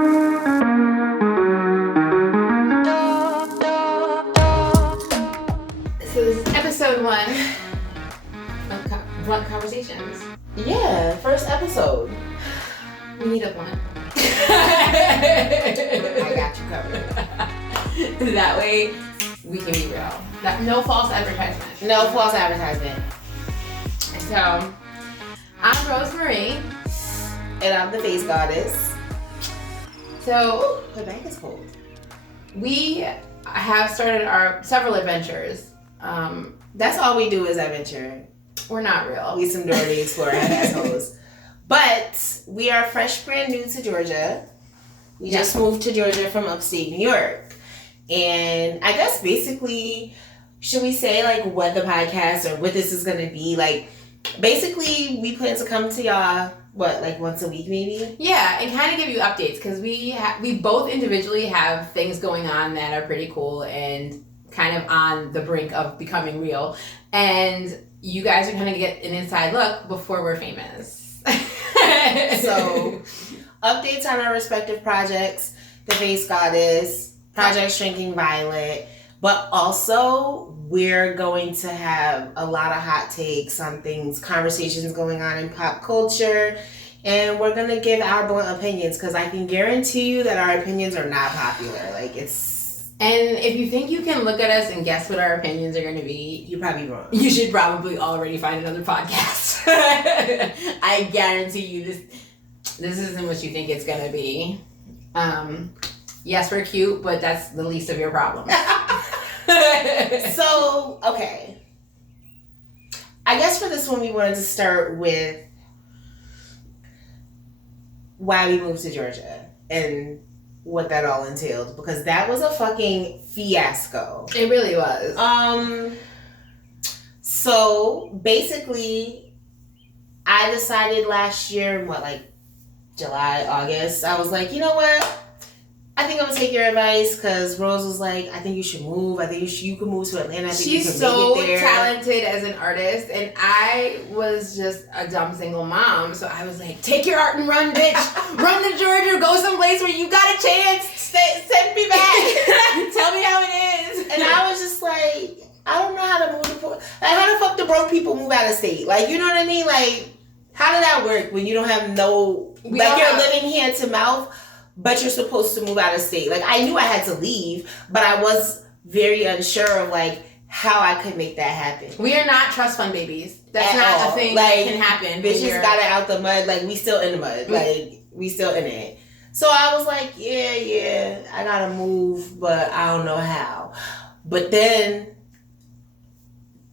This is episode 1 of Blunt Conversations. Yeah, first episode. We need a blunt. I got you covered. That way we can be real. No false advertisement. No false advertisement. So, I'm Rosemary. And I'm the face goddess. So, Her back is cold. we have started our several adventures. That's all we do is adventure. We're not real. We some Dora the Explorer assholes. But we are fresh, brand new to Georgia. We just moved to Georgia from upstate New York. And I guess basically, should we say like what the podcast or what this is going to be? Like, basically, we plan to come to y'all, what, like once a week maybe? Yeah, and kind of give you updates because we both individually have things going on that are pretty cool and kind of on the brink of becoming real. And you guys are going to get an inside look before we're famous. So, updates on our respective projects, The Face Goddess, Project Shrinking Violet, but also we're going to have a lot of hot takes on things, conversations going on in pop culture, and we're going to give our blunt opinions because I can guarantee you that our opinions are not popular. Like, it's... And if you think you can look at us and guess what our opinions are going to be, You're probably wrong. you should probably already find another podcast. I guarantee you this isn't what you think it's going to be. Yes, we're cute, but that's the least of your problems. So, okay. I guess for this one, we wanted to start with why we moved to Georgia and what that all entailed, because that was a fucking fiasco. It really was. So basically, I decided last year, July, August, I was like, you know what? I think I'm gonna take your advice because Rose was like, I think you should move. I think you can move to Atlanta. I think She's you can so make it there. talented as an artist, and I was just a dumb single mom. So I was like, take your art and run, bitch. Run to Georgia, go someplace where you got a chance. Send me back. Tell me how it is. And I was just like, I don't know how to move to Like, how the fuck do broke people move out of state? Like, you know what I mean? Like, how did that work when you don't have you're living hand to mouth, but you're supposed to move out of state? Like, I knew I had to leave, but I was very unsure of, like, how I could make that happen. We are not trust fund babies. That's At not all. a thing Like, that can happen. Bitches got it out the mud. Like, we still in the mud. Like, we still in it. So I was like, yeah, I gotta move, but I don't know how. But then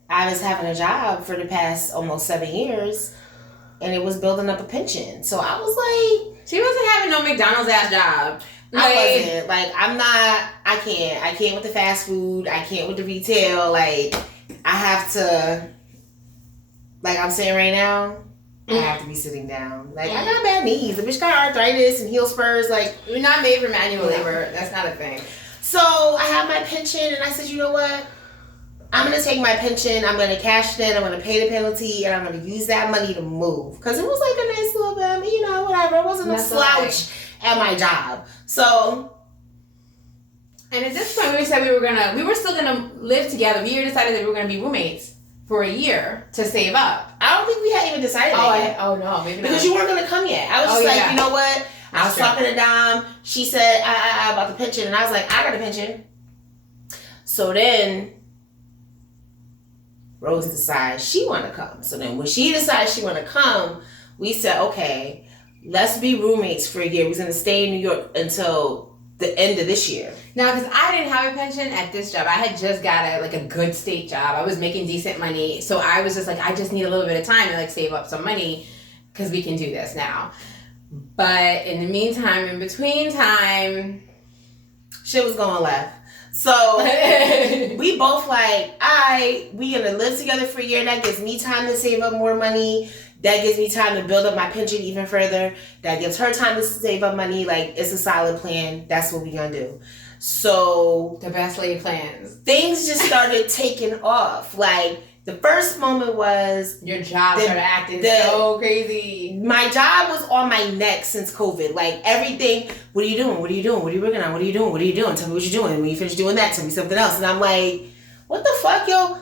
I was having a job for the past almost 7 years, and it was building up a pension. So I was like... She wasn't having no McDonald's ass job. I wasn't. Like, I can't with the fast food. I can't with the retail. Like, I have to... Like, I'm saying right now, I have to be sitting down. Like, I got bad knees. The bitch got arthritis and heel spurs. Like, we're not made for manual labor. That's not a thing. So I have my pension, and I said, you know what? I'm going to take my pension. I'm going to cash it in. I'm going to pay the penalty, and I'm going to use that money to move. Because it was like a nice little bit, you know, whatever. It wasn't a slouch at my job. So. And at this point, we said we were still going to live together. We decided that we were going to be roommates for a year to save up. I don't think we had even decided that yet. Oh, no, maybe not. Because you weren't going to come yet. I was just like, you know what? I was talking to Dom. She said about the pension, and I was like, I got a pension. So then Rose decides she want to come. So then when she decides she want to come, we said, okay, let's be roommates for a year. We're going to stay in New York until the end of this year. Now, because I didn't have a pension at this job. I had just got a good state job. I was making decent money. So I was just like, I just need a little bit of time to save up some money because we can do this now. But in the meantime, in between time, shit was going left. So we both we gonna live together for a year. That gives me time to save up more money. That gives me time to build up my pension even further. That gives her time to save up money. Like, it's a solid plan. That's what we gonna do. So the best laid plans. Things just started taking off. Like, The first moment was your job started acting so crazy. My job was on my neck since COVID. Like everything, what are you doing? What are you doing? What are you working on? What are you doing? What are you doing? Tell me what you're doing. When you finish doing that, tell me something else. And I'm like, what the fuck, yo?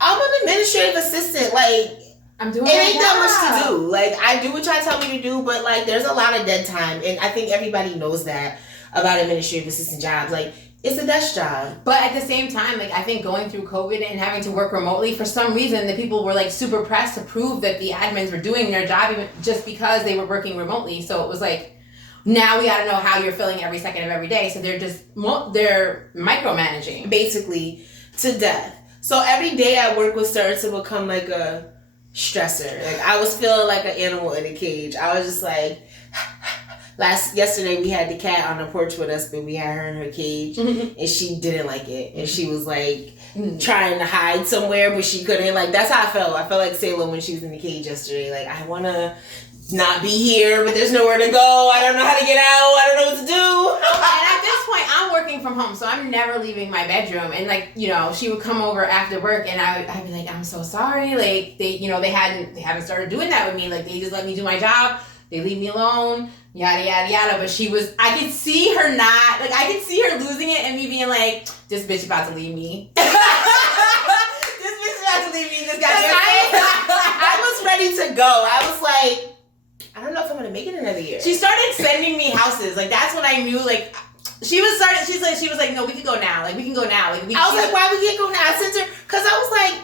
I'm an administrative assistant. Like, I'm doing it ain't that much to do. Like, I do what y'all tell me to do, but like, there's a lot of dead time. And I think everybody knows that about administrative assistant jobs. Like, it's a desk job. But at the same time, like, I think going through COVID and having to work remotely, for some reason, the people were like super pressed to prove that the admins were doing their job even just because they were working remotely. So it was like, now we got to know how you're feeling every second of every day. So they're micromanaging. Basically, to death. So every day at work was starting to become like a stressor. Like, I was feeling like an animal in a cage. I was just like... Yesterday we had the cat on the porch with us, but we had her in her cage, and she didn't like it, and she was like trying to hide somewhere, but she couldn't. Like, that's how I felt. I felt like Salem when she was in the cage yesterday. Like, I want to not be here, but there's nowhere to go. I don't know how to get out. I don't know what to do. And at this point, I'm working from home, so I'm never leaving my bedroom. And like, you know, she would come over after work, and I'd be like, I'm so sorry. Like, they haven't started doing that with me. Like, they just let me do my job. They leave me alone, yada, yada, yada. But I could see her I could see her losing it and me being like, this bitch about to leave me. This bitch about to leave me. This guy. I was ready to go. I was like, I don't know if I'm going to make it another year. She started sending me houses. Like, that's when I knew, like, she was like, no, we can go now. Like, we can go now. Like, I was like, why we can't go now? I sent her, because I was like,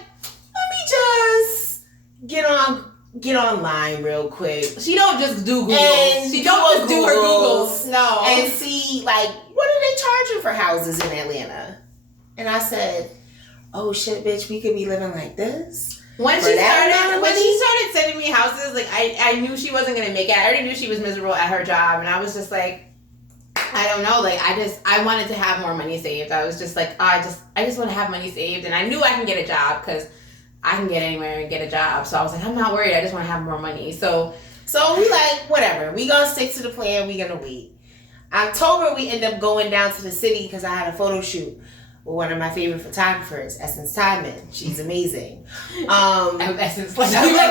let me just get online real quick. She don't just do Googles. She don't just do her Googles. No. And see, like, what are they charging for houses in Atlanta? And I said, oh shit, bitch, we could be living like this. When she started sending me houses, like, I knew she wasn't gonna make it. I already knew she was miserable at her job, and I was just like, I don't know, like, I wanted to have more money saved. I was just like, I just want to have money saved, and I knew I can get a job because I can get anywhere and get a job. So I was like, I'm not worried. I just want to have more money. So we like, whatever. We gonna stick to the plan. We gonna wait. October, we end up going down to the city because I had a photo shoot with one of my favorite photographers, Essence Todman. She's amazing. Essence Latifah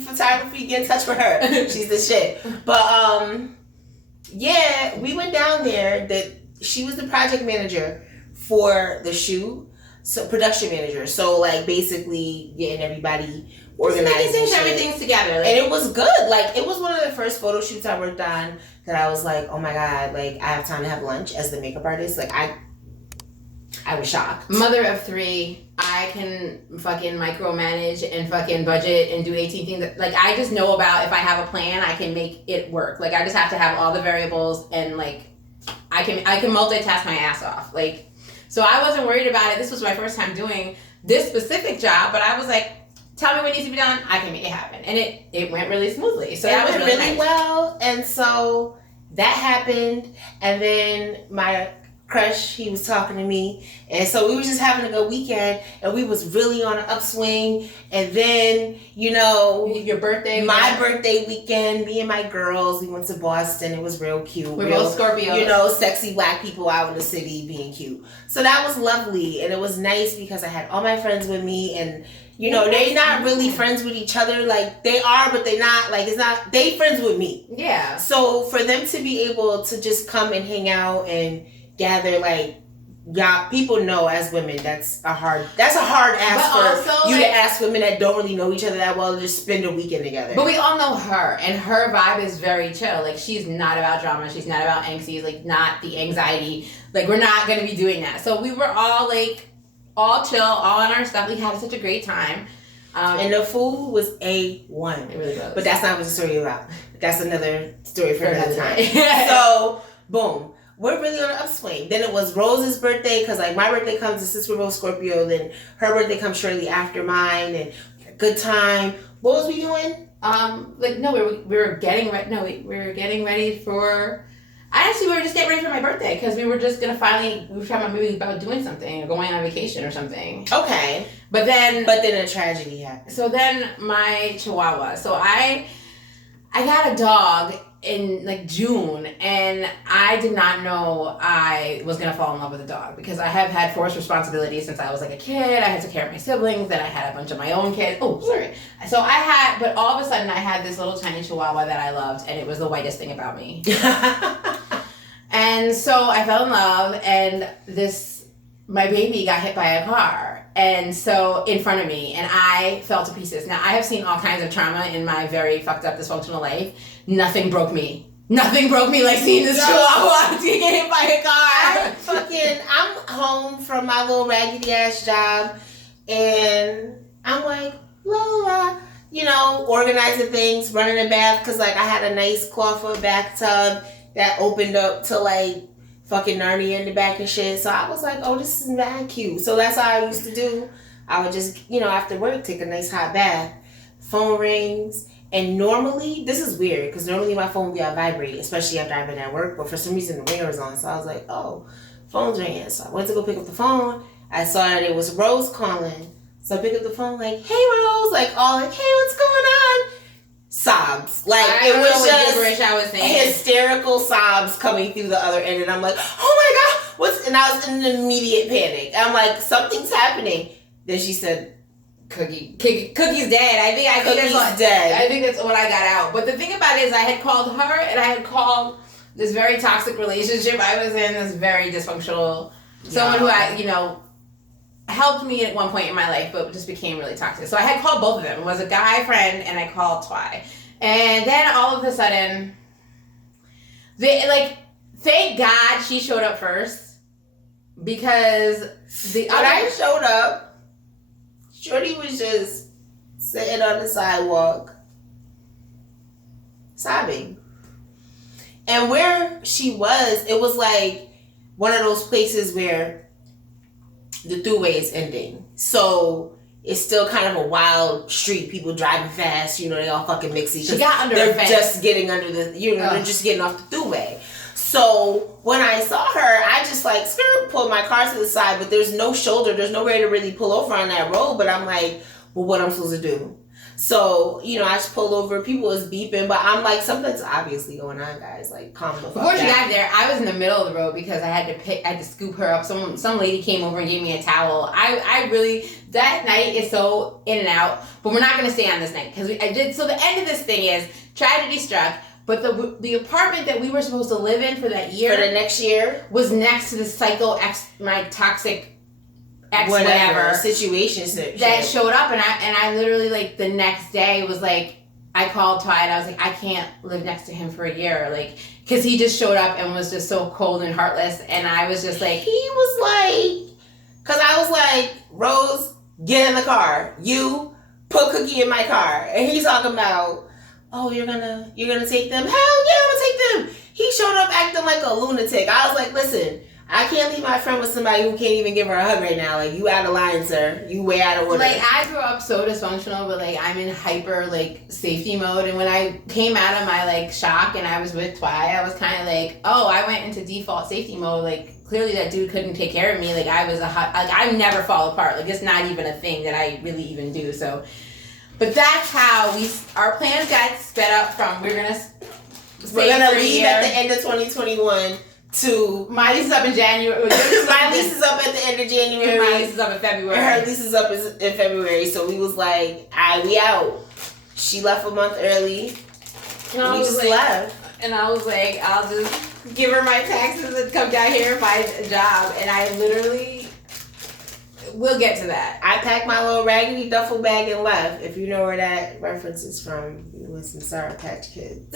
Photography. Get in touch with her. She's the shit. But yeah, we went down there. She was the project manager for the shoot, so production manager. So like basically getting everybody organized, everything's together, like, and it was good. Like, it was one of the first photo shoots I worked on that I was like, oh my god, like, I have time to have lunch as the makeup artist. Like, I was shocked. Mother of 3, I can fucking micromanage and fucking budget and do 18 things. Like, I just know about, if I have a plan, I can make it work. Like, I just have to have all the variables, and like, I can multitask my ass off. Like, so I wasn't worried about it. This was my first time doing this specific job, but I was like, tell me what needs to be done. I can make it happen. And it went really smoothly. So that was really nice. Well. And so that happened. And then my crush, he was talking to me. And so we were just having a good weekend. And we was really on an upswing. And then, you know, your birthday, my birthday weekend, me and my girls, we went to Boston. It was real cute. We're both Scorpios. You know, sexy black people out in the city being cute. So that was lovely. And it was nice because I had all my friends with me. And, you know, they're not really friends with each other. Like, they are, but they're not. Like, it's not, they friends with me. Yeah. So for them to be able to just come and hang out and gather, like, y'all, people know as women that's a hard ask for also, you, like, to ask women that don't really know each other that well to just spend a weekend together. But we all know her, and her vibe is very chill. Like, she's not about drama, she's not about angsty, like, not the anxiety. Like, we're not gonna be doing that. So we were all like, all chill, all on our stuff. We had such a great time. And the food was A1. It really was. But that's not what the story is about. That's another story for another time. So, boom. We're really on an upswing. Then it was Rose's birthday, because like my birthday comes, and since we're both Scorpio, then her birthday comes shortly after mine, and good time. What was we doing? We were getting ready. No, we were getting ready for. We were just getting ready for my birthday because we were just gonna we were talking about maybe about doing something or going on vacation or something. Okay. But then a tragedy happened. So then my Chihuahua. So I got a dog in like June, and I did not know I was gonna fall in love with a dog because I have had forced responsibilities since I was like a kid. I had to take care of my siblings, then I had a bunch of my own kids. Oh, sorry. So but all of a sudden I had this little tiny chihuahua that I loved, and it was the whitest thing about me. And so I fell in love, and my baby got hit by a car, and so in front of me, and I fell to pieces. Now, I have seen all kinds of trauma in my very fucked up, dysfunctional life. Nothing broke me. Nothing broke me like seeing this chihuahua get hit by a car. I'm home from my little raggedy ass job, and I'm like, Lola, organizing things, running a bath, because like I had a nice clawfoot bathtub that opened up to like fucking Narnia in the back and shit. So I was like, oh, this is mad cute. So that's how I used to do. I would just, after work, take a nice hot bath. Phone rings. And normally, this is weird, because normally my phone would be on vibrate, especially after I've been at work. But for some reason, the ringer was on. So I was like, oh, phone's ringing. So I went to go pick up the phone. I saw that it was Rose calling. So I picked up the phone like, hey, Rose. Like, all like, hey, what's going on? Sobs. Like, it was just hysterical sobs coming through the other end. And I'm like, oh my God, and I was in an immediate panic. I'm like, something's happening. Then she said, Cookie's dead. I think Cookie's dead. I think that's what I got out. But the thing about it is I had called her, and I had called this very toxic relationship I was in, this very dysfunctional, someone who helped me at one point in my life, but just became really toxic. So I had called both of them. It was a guy friend, and I called Twy. And then all of a sudden, thank God she showed up first, because I showed up, Shorty was just sitting on the sidewalk, sobbing. And where she was, it was like one of those places where the throughway is ending. So it's still kind of a wild street. People driving fast, they all fucking mixy. She got under They're just getting under they're just getting off the throughway. So when I saw her, I just like pulled my car to the side, but there's no shoulder. There's nowhere to really pull over on that road. But I'm like, well, what am I supposed to do? So, I just pulled over. People was beeping, but I'm like, something's obviously going on, guys. Like, calm the fuck down. Before she got there, I was in the middle of the road because I had to scoop her up. Some lady came over and gave me a towel. I really, that night is so in and out, but we're not going to stay on this night because so the end of this thing is tragedy struck. But the apartment that we were supposed to live in for that year, for the next year, was next to the my toxic ex whatever situation that showed up, and I literally like the next day was like, I called Twy and I was like, I can't live next to him for a year, like, because he just showed up and was just so cold and heartless, and I was just like, he was like, because I was like, Rose, get in the car, you put Cookie in my car, and he's talking about, oh, you're gonna take them? Hell yeah, I'm gonna take them. He showed up acting like a lunatic. I was like, listen, I can't leave my friend with somebody who can't even give her a hug right now. Like, you out of line, sir. You way out of order. Like, I grew up so dysfunctional, but like I'm in hyper safety mode. And when I came out of my shock and I was with Twy, I was kind of like, oh, I went into default safety mode. Like, clearly that dude couldn't take care of me. Like, I never fall apart. Like, it's not even a thing that I really even do. So. But that's how our plans got sped up from we're gonna leave at the end of 2021 to my lease is up in January. My lease is up at the end of January. My lease is up in February. And her lease is up in February. So we was like, we out. She left a month early. And we just left. And I was like, I'll just give her my taxes and come down here and find a job. And I literally. We'll get to that. I packed my little raggedy duffel bag and left. If you know where that reference is from, you listen to Sour Patch Kids.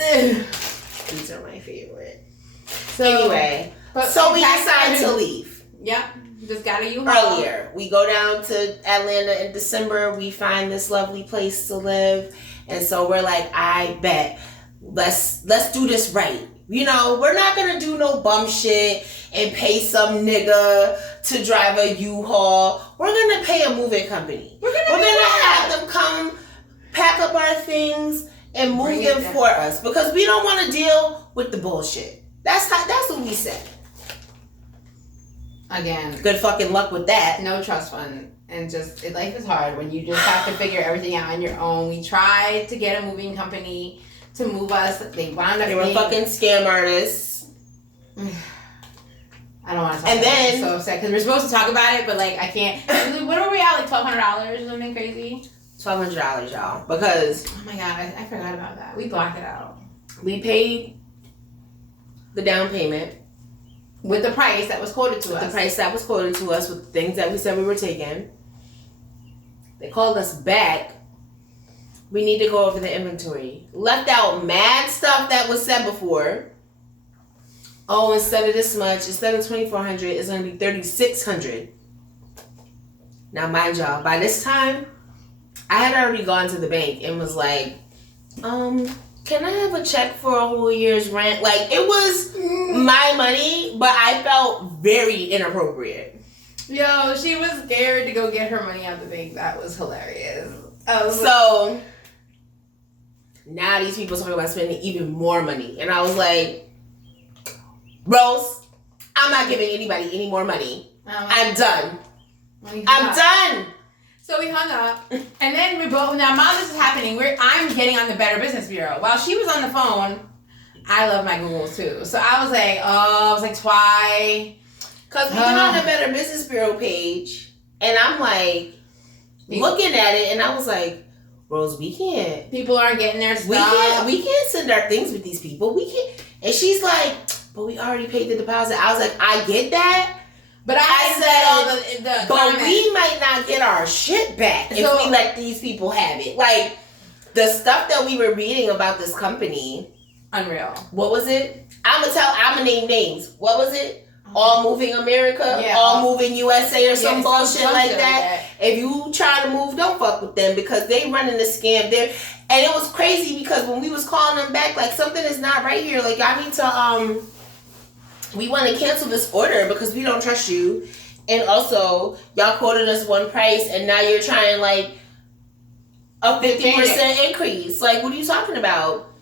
These are my favorite. So anyway, so we decided to leave. Yep. Just got a U-Haul. Earlier. We go down to Atlanta in December. We find this lovely place to live. And so we're like, I bet. Let's do this right. We're not going to do no bum shit and pay some nigga to drive a U-Haul. We're going to pay a moving company. We're going to have them come pack up our things and move them for us because we don't want to deal with the bullshit. That's what we said. Again. Good fucking luck with that. No trust fund. And life is hard when you just have to figure everything out on your own. We tried to get a moving company to move us. They wound up. They were fucking scam artists. I don't want to talk about it. I'm so upset because we're supposed to talk about it, but like I can't. What are we at? Like $1,200 or something crazy? $1,200, y'all. Because oh my god, I forgot about that. We blocked it out. We paid the down payment with the price that was quoted to us. The price that was quoted to us with the things that we said we were taking. They called us back. We need to go over the inventory. Left out mad stuff that was said before. Oh, instead of this much, instead of $2,400, it's going to be $3,600. Now, mind y'all, by this time, I had already gone to the bank and was like, can I have a check for a whole year's rent? Like, it was my money, but I felt very inappropriate. Yo, she was scared to go get her money out the bank. That was hilarious. So, now these people talking about spending even more money. And I was like, Rose, I'm not giving anybody any more money. I'm done. I'm done. So we hung up, and then we both. Now, while this is happening, I'm getting on the Better Business Bureau. While she was on the phone, I love my Google too. So I was like, why? Because we went on the Better Business Bureau page, and I'm like, looking at it, and I was like, Rose, we can't. People aren't getting their stuff. We can't send our things with these people. We can't. And she's like, but we already paid the deposit. I was like, I get that. But I said, but we might not get our shit back if we let these people have it. Like, the stuff that we were reading about this company. Unreal. What was it? I'm gonna name names. What was it? All Moving America? Yeah. All Moving USA or some bullshit like that. If you try to move, don't fuck with them because they running the scam there. And it was crazy because when we was calling them back, like, something is not right here. Like, I need to, we want to cancel this order because we don't trust you. And also, y'all quoted us one price and now you're trying like a 50% increase. Like, what are you talking about?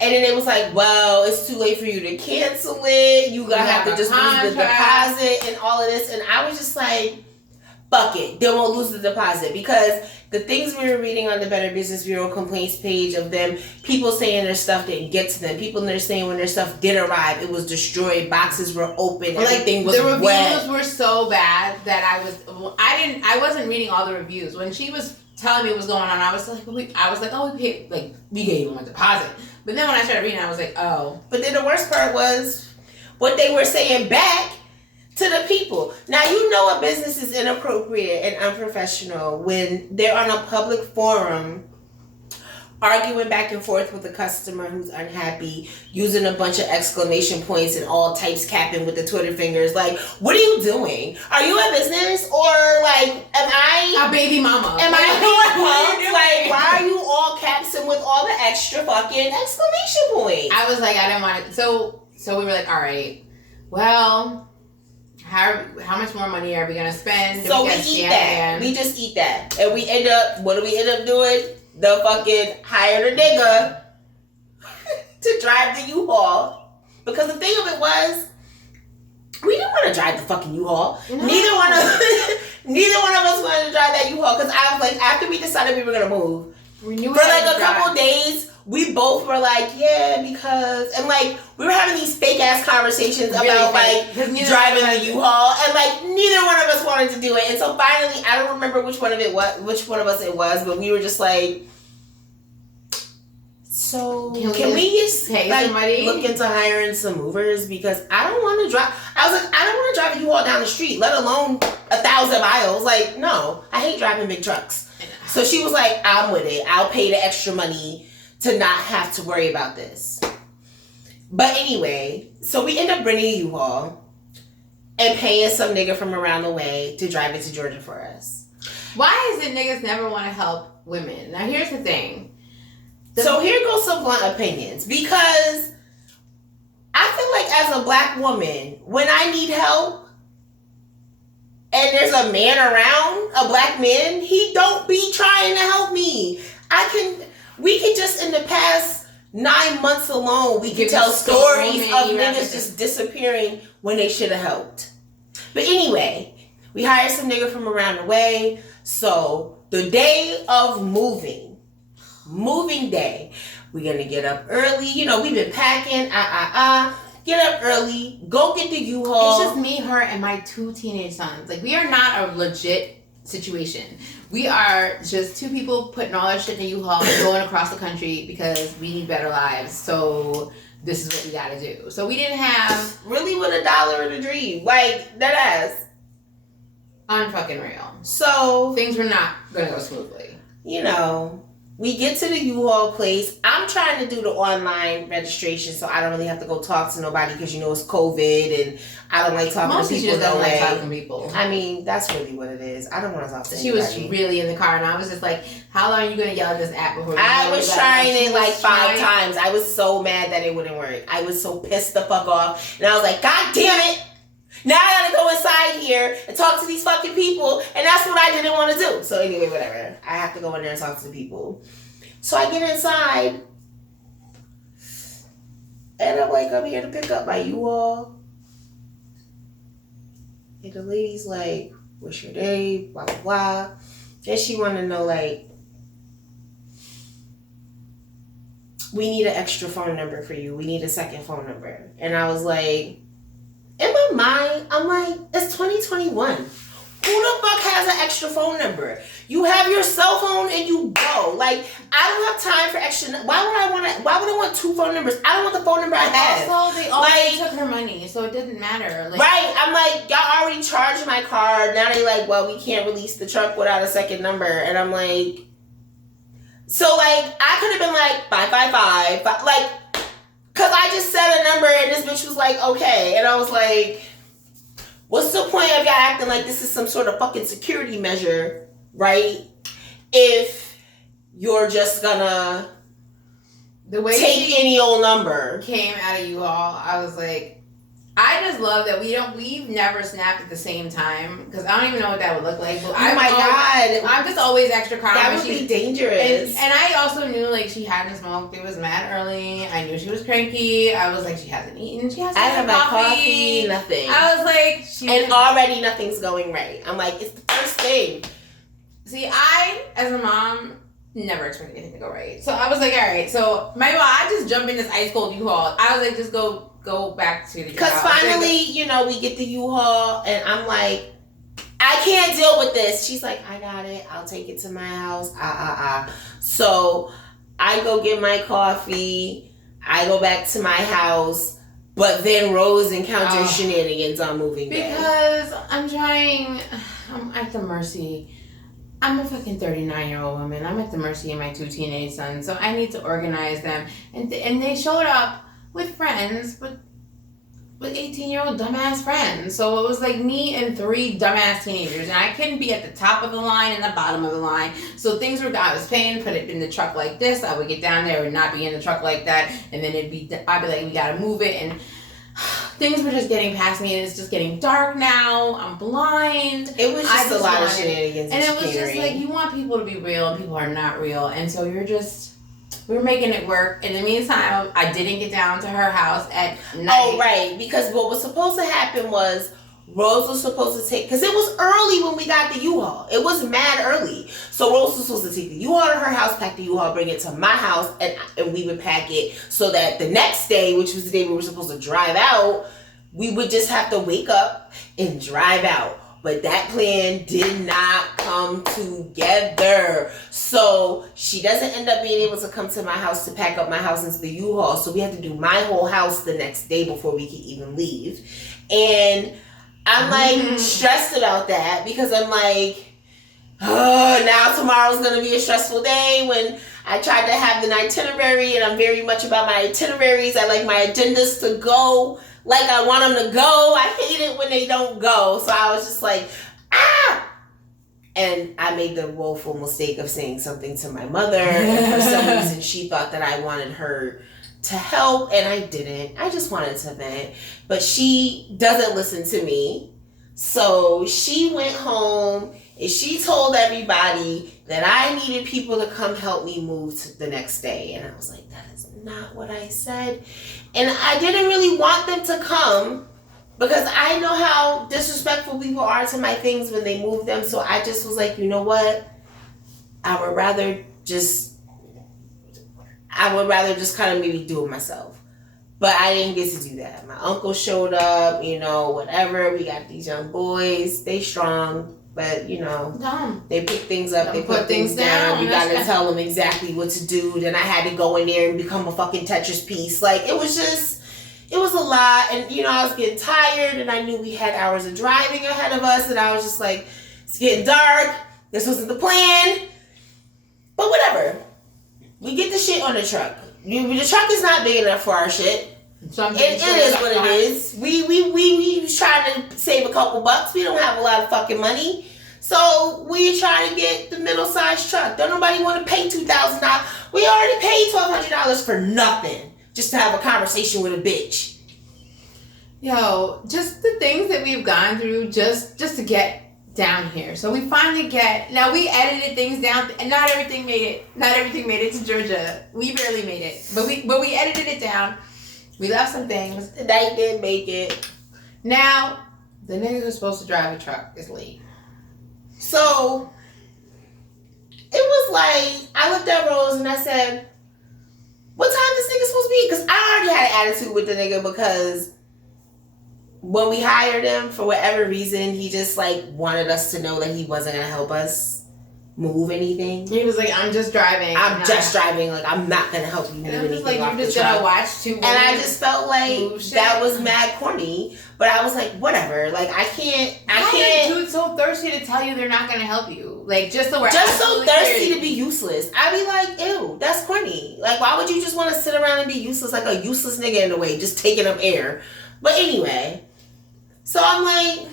And then it was like, well, it's too late for you to cancel it. You gotta have to just lose the deposit and all of this. And I was just like, fuck it. They won't lose the deposit because the things we were reading on the Better Business Bureau complaints page of them, people saying their stuff didn't get to them. People they're saying when their stuff did arrive, it was destroyed. Boxes were open. Everything was wet. The reviews were so bad that I wasn't reading all the reviews. When she was telling me what was going on, I was like, we paid, like, we gave them a deposit. But then when I started reading, I was like, oh. But then the worst part was what they were saying back to the people. Now, you know a business is inappropriate and unprofessional when they're on a public forum arguing back and forth with a customer who's unhappy, using a bunch of exclamation points and all types capping with the Twitter fingers. Like, what are you doing? Are you a business? Or, like, am I... a baby mama. Am I doing like, why are you all capsing with all the extra fucking exclamation points? I was like, I didn't want it. So we were like, all right, well... How much more money are we gonna spend? So we eat that. We just eat that, and we end up. What do we end up doing? The fucking hired a nigga to drive the U-Haul because the thing of it was, we didn't want to drive the fucking U-Haul. No. Neither one of us wanted to drive that U-Haul because I was like, after we decided we were gonna move, for like a couple days. We both were like, yeah, because... And, like, we were having these fake-ass conversations about, like, driving the U-Haul. And, like, neither one of us wanted to do it. And so, finally, I don't remember which one of us it was, but we were just like... So, can we just pay like, somebody? Look into hiring some movers? Because I don't want to drive... I was like, I don't want to drive a U-Haul down the street, let alone 1,000 miles. Like, no. I hate driving big trucks. So, she was like, I'm with it. I'll pay the extra money to not have to worry about this. But anyway, so we end up bringing a U-Haul and paying some nigga from around the way to drive it to Georgia for us. Why is it niggas never want to help women? Now here's the thing. So here goes some blunt opinions. Because I feel like as a black woman, when I need help and there's a man around, a black man, he don't be trying to help me. We could just, in the past 9 months alone, we could tell stories of niggas just disappearing when they should have helped. But anyway, we hired some nigga from around the way. So the day of moving day, We're going to get up early. You know, we've been packing. Get up early. Go get the U-Haul. It's just me, her, and my 2 teenage sons. Like, we are not a legit situation. We are just 2 people putting all our shit in a U-Haul and going across the country because we need better lives. So this is what we gotta do. So we didn't have really with $1 in a dream. Like, that ass. Unfucking real. So things were not gonna go smoothly. You know, we get to the U-Haul place. I'm trying to do the online registration so I don't really have to go talk to nobody because, you know, it's COVID and I don't like talking to people. She just doesn't like talking to people. I mean, that's really what it is. I don't want to talk to anybody. She was really in the car and I was just like, how long are you going to yell at this app before I was trying it like 5 times. I was so mad that it wouldn't work. I was so pissed the fuck off. And I was like, God damn it. Now I gotta go inside here and talk to these fucking people, and that's what I didn't want to do. So anyway, whatever. I have to go in there and talk to the people. So I get inside, and I'm like, I'm here to pick up my U-Haul. And the lady's like, what's your name? Blah, blah, blah. Then she wanted to know, like, we need an extra phone number for you. We need a second phone number. And I was like, in my mind, I'm like, it's 2021. Who the fuck has an extra phone number? You have your cell phone and you go. Like, I don't have time for extra. Why would I want 2 phone numbers? I don't want the phone number I have. Also, they already took her money, so it didn't matter. Like, right. I'm like, y'all already charged my card. Now they like, well, we can't release the truck without a second number. And I'm like, so like, I could have been like, 555, like, because I just said a number and this bitch was like, okay. And I was like, what's the point of y'all acting like this is some sort of fucking security measure, right? If you're just gonna take any old number. Came out of U-Haul, I was like, I just love that we've never snapped at the same time because I don't even know what that would look like. But God. I'm just always extra calm. That would be dangerous. And I also knew like she hadn't smoked. It was mad early. I knew she was cranky. I was like, she hasn't eaten. She hasn't had coffee. Nothing. I was like, already nothing's going right. I'm like, it's the first thing. See, I, as a mom, never expect anything to go right. So I was like, all right. So my mom, I just jump in this ice cold U-Haul. I was like, just go back to the because finally, you know, we get the U-Haul and I'm like, I can't deal with this. She's like, I got it. I'll take it to my house. So I go get my coffee. I go back to my house. But then Rose encounters shenanigans on moving day. Because I'm at the mercy. I'm a fucking 39-year-old woman. I'm at the mercy of my 2 teenage sons. So I need to organize them. And they showed up with friends, but with 18-year-old dumbass friends. So it was like me and 3 dumbass teenagers. And I couldn't be at the top of the line and the bottom of the line. So things were, I was paying, put it in the truck like this. I would get down there, it would not be in the truck like that. And then I'd be like, we gotta move it. And things were just getting past me, and it's just getting dark now. I'm blind. It was just a lot of shenanigans. And it was just like, you want people to be real, and people are not real. And so we were making it work. In the meantime, I didn't get down to her house at night. Oh, right. Because what was supposed to happen was Rose was supposed to take, because it was early when we got the U-Haul. It was mad early. So Rose was supposed to take the U-Haul to her house, pack the U-Haul, bring it to my house, and we would pack it so that the next day, which was the day we were supposed to drive out, we would just have to wake up and drive out. But that plan did not come together. So she doesn't end up being able to come to my house to pack up my house into the U-Haul. So we had to do my whole house the next day before we could even leave. And I'm like stressed about that because I'm like, oh, now tomorrow's going to be a stressful day when I tried to have an itinerary, and I'm very much about my itineraries. I like my agendas to go like I want them to go. I hate it when they don't go. So I was just like, and I made the woeful mistake of saying something to my mother. And for some reason, she thought that I wanted her to help, and I didn't. I just wanted to vent. But she doesn't listen to me. So she went home and she told everybody that I needed people to come help me move to the next day. And I was like, that is not what I said. And I didn't really want them to come because I know how disrespectful people are to my things when they move them. So I just was like, you know what? I would rather just, I would rather just kind of maybe do it myself. But I didn't get to do that. My uncle showed up, whatever. We got these young boys. They strong, but, they pick things up. They put things down. You got to tell them exactly what to do. Then I had to go in there and become a fucking Tetris piece. Like, it was a lot. And, I was getting tired, and I knew we had hours of driving ahead of us. And I was just like, it's getting dark. This wasn't the plan. But whatever. We get the shit on the truck. The truck is not big enough for our shit. It is what it is. We trying to save a couple bucks. We don't have a lot of fucking money. So we trying to get the middle-sized truck. Don't nobody want to pay $2,000. We already paid $1,200 for nothing. Just to have a conversation with a bitch. Yo, just the things that we've gone through just to get down here. So we finally now we edited things down, and not everything made it to Georgia. We barely made it, but we edited it down. We left some things. They did make it. Now the nigga who's supposed to drive the truck is late. So it was like, I looked at Rose and I said, what time this nigga supposed to be? Because I already had an attitude with the nigga, because when we hired him, for whatever reason, he just wanted us to know that he wasn't going to help us move anything. He was like, I'm just driving. I'm just driving. Like, I'm not going to help you move anything. Like, you're just going to watch two women. And I just felt like that was mad corny. But I was like, whatever. Like, I can't. Dude's so thirsty to tell you they're not going to help you. Like, just so thirsty to be useless. I'd be like, ew, that's corny. Like, why would you just want to sit around and be useless, like a useless nigga in the way, just taking up air? But anyway, so I'm like,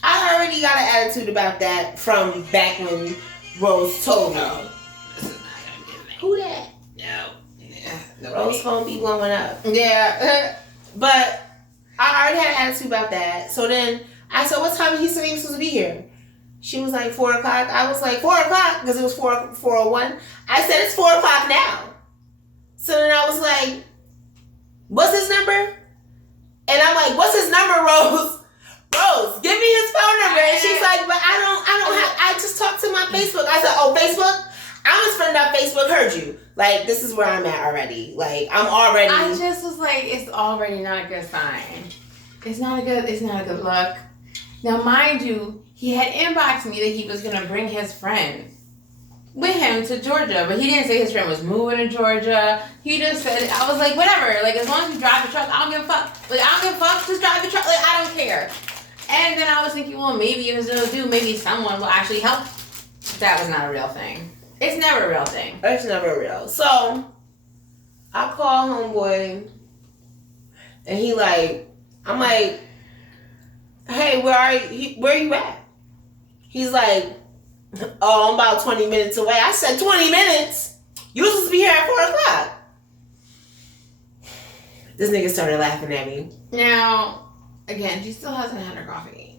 I already got an attitude about that from back when Rose told me. No, this is not going to be Who that? No. Yeah, Rose phone be blowing up. Yeah. But I already had an attitude about that. So then I said, what time he said he was supposed to be here? She was like 4 o'clock. I was like 4 o'clock because it was 4:01. I said, it's 4 o'clock now. So then I was like, what's his number? And I'm like, what's his number, Rose? Rose, give me his phone number. And she's like, but I just talked to my Facebook. I said, oh, Facebook? I'm his friend on Facebook, heard you. Like, this is where I'm at already. Like, I'm already. I just was like, it's already not a good sign. It's not a good look. Now, mind you, he had inboxed me that he was going to bring his friend with him to Georgia, but he didn't say his friend was moving to Georgia. He just said, I was like, whatever. Like, as long as you drive the truck, I don't give a fuck. Like, I don't give a fuck. Just drive the truck. Like, I don't care. And then I was thinking, well, maybe if it's a dude, maybe someone will actually help. That was not a real thing. It's never a real thing. It's never real. So, I call homeboy, and he like, I'm like, hey, where are you at? He's like, oh, I'm about 20 minutes away. I said, 20 minutes? You were supposed to be here at 4 o'clock. This nigga started laughing at me. Now, again, she still hasn't had her coffee.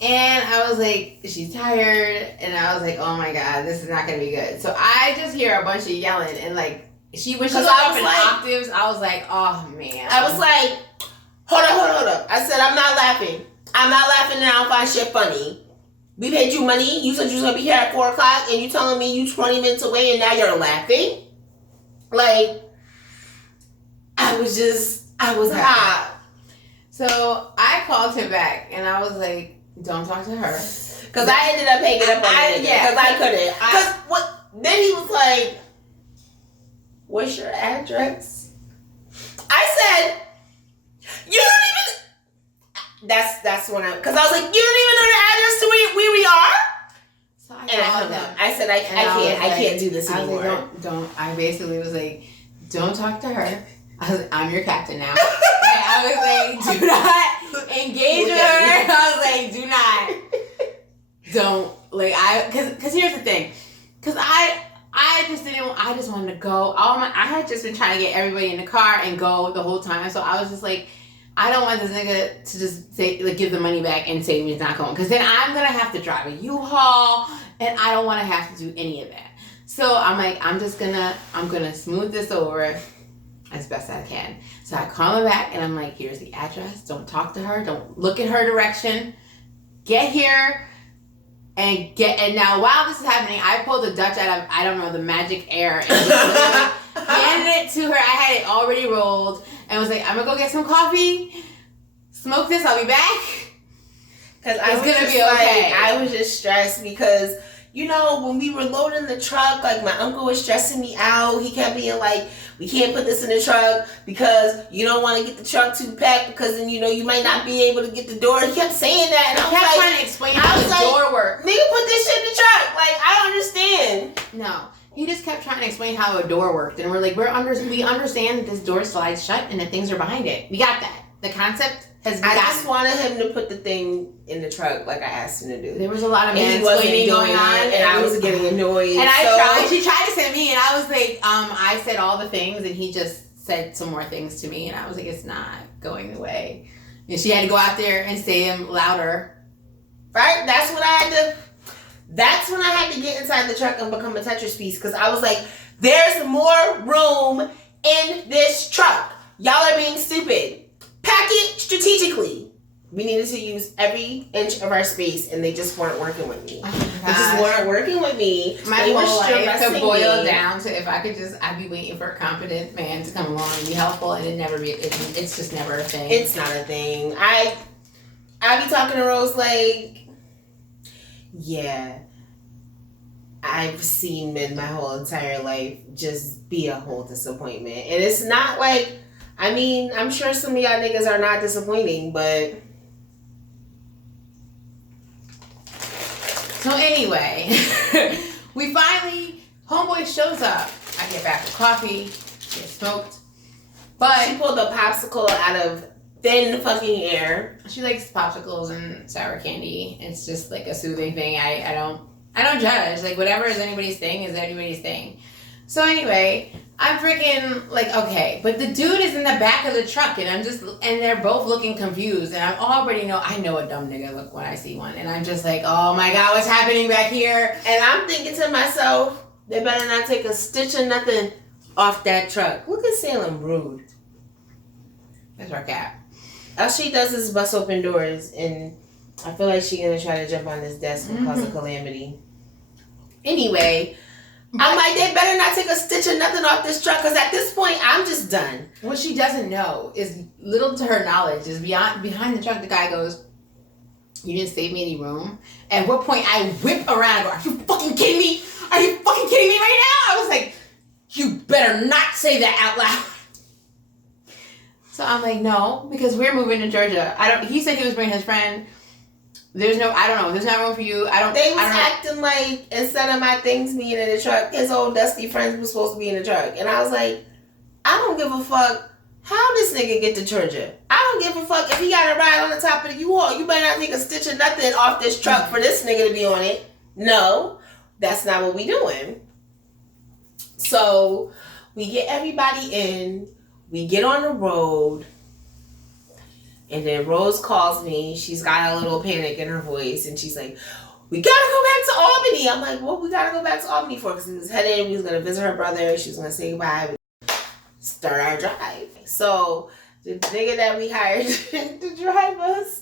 And I was like, she's tired. And I was like, oh my God, this is not going to be good. So I just hear a bunch of yelling. And like, when she goes up in octaves, I was like, oh man. I was like, hold up. I said, I'm not laughing. I'm not laughing and I don't find shit funny. We paid you money. You said you was going to be here at 4 o'clock. And you telling me you 20 minutes away and now you're laughing? Like, I was hot. So I called him back and I was like, don't talk to her. Because I ended up hanging up on him. Because I couldn't. Then he was like, what's your address? I said, you don't even. That's when because I was like, you don't even know the address to where we are? So I called him. I said, I can't do this anymore. I was like, don't. I basically was like, don't talk to her. I was like, I'm your captain now. I was like, do not engage with her. I was like, do not. Don't. Like, because here's the thing. Because I just wanted to go. I had just been trying to get everybody in the car and go the whole time. So I was just like, I don't want this nigga to just say, like, give the money back and say he's not going. Because then I'm going to have to drive a U-Haul. And I don't want to have to do any of that. So I'm like, I'm going to smooth this over as best I can. So I call her back and I'm like, here's the address. Don't talk to her. Don't look in her direction. Get here. and now while this is happening, I pulled the Dutch out of, I don't know, the magic air and just handed it to her. I had it already rolled and was like, I'm gonna go get some coffee, smoke this, I'll be back. Because it's gonna be okay. I was just stressed because, you know, when we were loading the truck, like my uncle was stressing me out. He kept being like, we can't put this in the truck because you don't want to get the truck too packed because then, you know, you might not be able to get the door. He kept saying that. And I kept like, trying to explain how the door works. Nigga, put this shit in the truck. Like, I don't understand. No. He just kept trying to explain how a door worked. And we're like, we understand that this door slides shut and that things are behind it. We got that. The concept has been I just wanted him to put the thing in the truck like I asked him to do. There was a lot of mansplaining going on. And I was getting annoyed. And I tried. She tried to send me and I was like, I said all the things and he just said some more things to me. And I was like, it's not going the way. And she had to go out there and say them louder. Right? That's when I had to get inside the truck and become a Tetris piece. Because I was like, there's more room in this truck. Y'all are being stupid. Pack it strategically. We needed to use every inch of our space, and they just weren't working with me. They just weren't working with me. My whole life could boil down to if I could I'd be waiting for a competent man to come along and be helpful, and it's just never a thing. It's not a thing. I be talking to Rose like, yeah, I've seen men my whole entire life just be a whole disappointment, and it's not like. I mean, I'm sure some of y'all niggas are not disappointing, but... So anyway, we finally... Homeboy shows up. I get back with coffee, get smoked. But... She pulled a popsicle out of thin fucking air. She likes popsicles and sour candy. It's just like a soothing thing. I don't judge. Like, whatever is anybody's thing is anybody's thing. So anyway... I'm freaking like, okay, but the dude is in the back of the truck and they're both looking confused and I know a dumb nigga look when I see one and I'm just like, oh my God, what's happening back here? And I'm thinking to myself, they better not take a stitch or nothing off that truck. Look at Salem rude. That's our cat. All she does is bust open doors and I feel like she's gonna try to jump on this desk and cause a calamity. Anyway, I'm like, they better not take a stitch or nothing off this truck because at this point, I'm just done. What she doesn't know is little to her knowledge is behind the truck, the guy goes, you didn't save me any room. At what point I whip around and go, are you fucking kidding me? Are you fucking kidding me right now? I was like, you better not say that out loud. So I'm like, no, because we're moving to Georgia. He said he was bringing his friend. There's no room for you. They was acting like instead of my things being in the truck, his old dusty friends was supposed to be in the truck. And I was like, I don't give a fuck how this nigga get to Georgia. I don't give a fuck if he got a ride on the top of the U-Haul. You better not take a stitch or nothing off this truck for this nigga to be on it. No, that's not what we doing. So we get everybody in. We get on the road. And then Rose calls me. She's got a little panic in her voice. And she's like, we got to go back to Albany. I'm like, what we got to go back to Albany for? Because we was headed. We was going to visit her brother. She was going to say goodbye. Start our drive. So the nigga that we hired to drive us.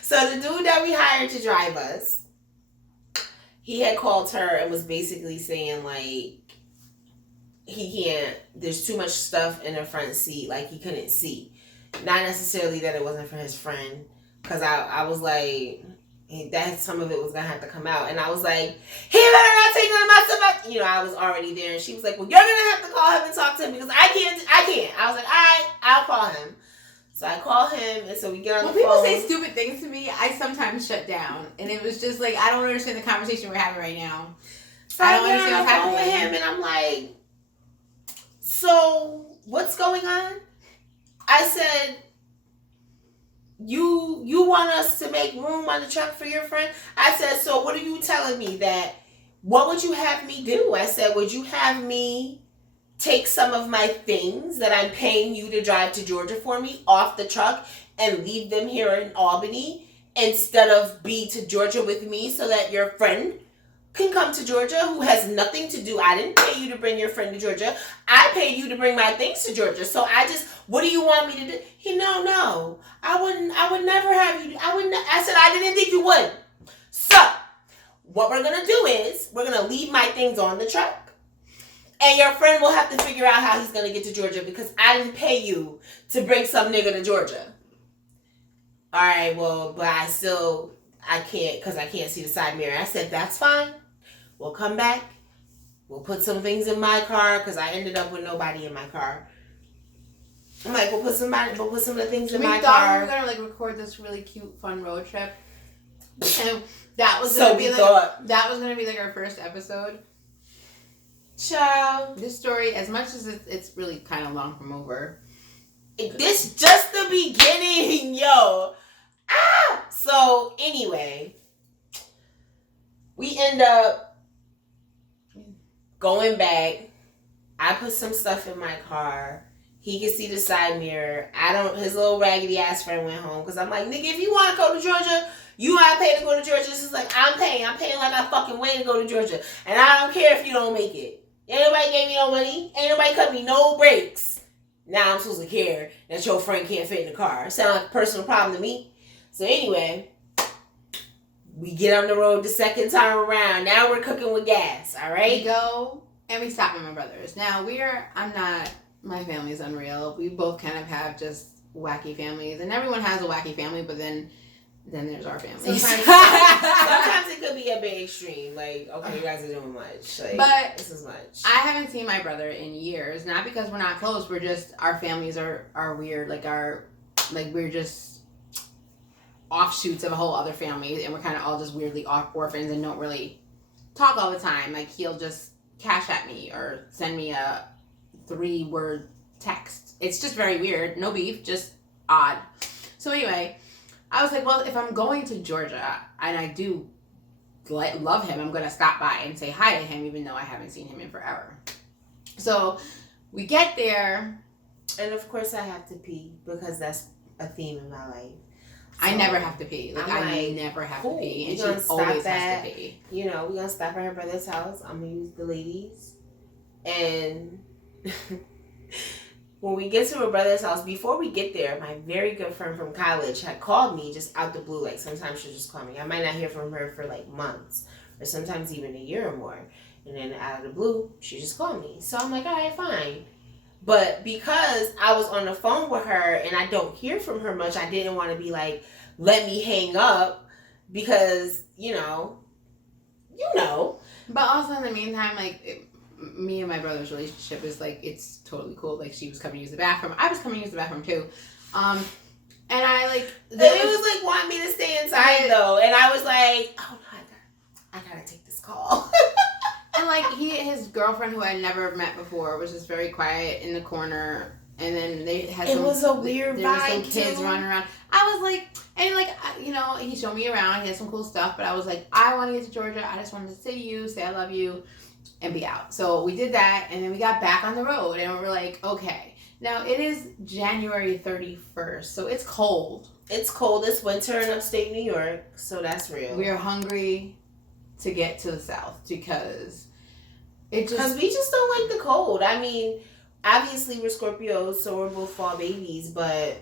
So the dude that we hired to drive us, he had called her and was basically saying like, he can't, there's too much stuff in the front seat, like he couldn't see. Not necessarily that it wasn't for his friend, because I was like, that some of it was gonna have to come out, and I was like, he better not take none of my stuff out. You know, I was already there, and she was like, well, you're gonna have to call him and talk to him, because I can't. I was like, all right, I'll call him. So I call him, and so we get on the phone. When people say stupid things to me, I sometimes shut down, and it was just like, I don't understand the conversation we're having right now. So I don't understand what's happening with him, and I'm like, so what's going on? I said, you want us to make room on the truck for your friend? I said, so what are you telling me that, what would you have me do? I said, would you have me take some of my things that I'm paying you to drive to Georgia for me off the truck and leave them here in Albany instead of be to Georgia with me so that your friend can come to Georgia who has nothing to do. I didn't pay you to bring your friend to Georgia. I paid you to bring my things to Georgia. So what do you want me to do? No. I would never have you. I said, I didn't think you would. So what we're going to do is we're going to leave my things on the truck. And your friend will have to figure out how he's going to get to Georgia because I didn't pay you to bring some nigga to Georgia. All right, well, but I can't because I can't see the side mirror. I said, that's fine. We'll come back. We'll put some things in my car because I ended up with nobody in my car. I'm like, we'll put some of the things in my car. We thought we were gonna like record this really cute, fun road trip, and that was gonna be like our first episode. Ciao. This story, as much as it's really kind of long from over. This just the beginning, yo. So anyway, we end up going back. I put some stuff in my car. He can see the side mirror. His little raggedy ass friend went home because I'm like, nigga, if you want to go to Georgia, you gotta pay to go to Georgia. This is like, I'm paying like I fucking wait to go to Georgia. And I don't care if you don't make it. Ain't nobody gave me no money. Ain't nobody cut me no breaks. Now I'm supposed to care that your friend can't fit in the car. Sound like a personal problem to me. So anyway, we get on the road the second time around. Now we're cooking with gas, all right? We go and we stop at my brother's. Now my family's unreal. We both kind of have just wacky families. And everyone has a wacky family, but then there's our family. Sometimes it could be a bit extreme. Like, okay, you guys are doing much. Like, but this is much. I haven't seen my brother in years. Not because we're not close. We're just, our families are weird. We're just offshoots of a whole other family. And we're kind of all just weirdly orphans and don't really talk all the time. Like, he'll just cash at me or send me a 3-word text. It's just very weird. No beef, just odd. So anyway, I was like, well, if I'm going to Georgia and I do love him, I'm going to stop by and say hi to him, even though I haven't seen him in forever. So we get there. And of course I have to pee because that's a theme in my life. So I never have to pee. I never have to pee. And she always has to pee. We're going to stop at her brother's house. I'm going to use the ladies. And when we get to her brother's house, before we get there, my very good friend from college had called me just out the blue. Like, sometimes she'll just call me. I might not hear from her for like months or sometimes even a year or more. And then out of the blue, she just called me. So I'm like, all right, fine. But because I was on the phone with her and I don't hear from her much, I didn't want to be like, let me hang up because, you know. But also in the meantime, like, me and my brother's relationship is like, it's totally cool. Like, she was coming to use the bathroom. I was coming to use the bathroom too. And I like... It was like wanting me to stay inside though. And I was like, oh no, I gotta take this call. And like, his girlfriend who I never met before was just very quiet in the corner. And then they had It was a weird there vibe were some kids too. running around. I was like, and like, he showed me around. He had some cool stuff. But I was like, I want to get to Georgia. I just wanted to say to you, say I love you, and be out. So we did that. And then we got back on the road. And we were like, okay. Now, it is January 31st. So it's cold. It's cold. It's winter in upstate New York. So that's real. We are hungry to get to the South because we just don't like the cold. I mean, obviously we're Scorpios, so we're both fall babies, but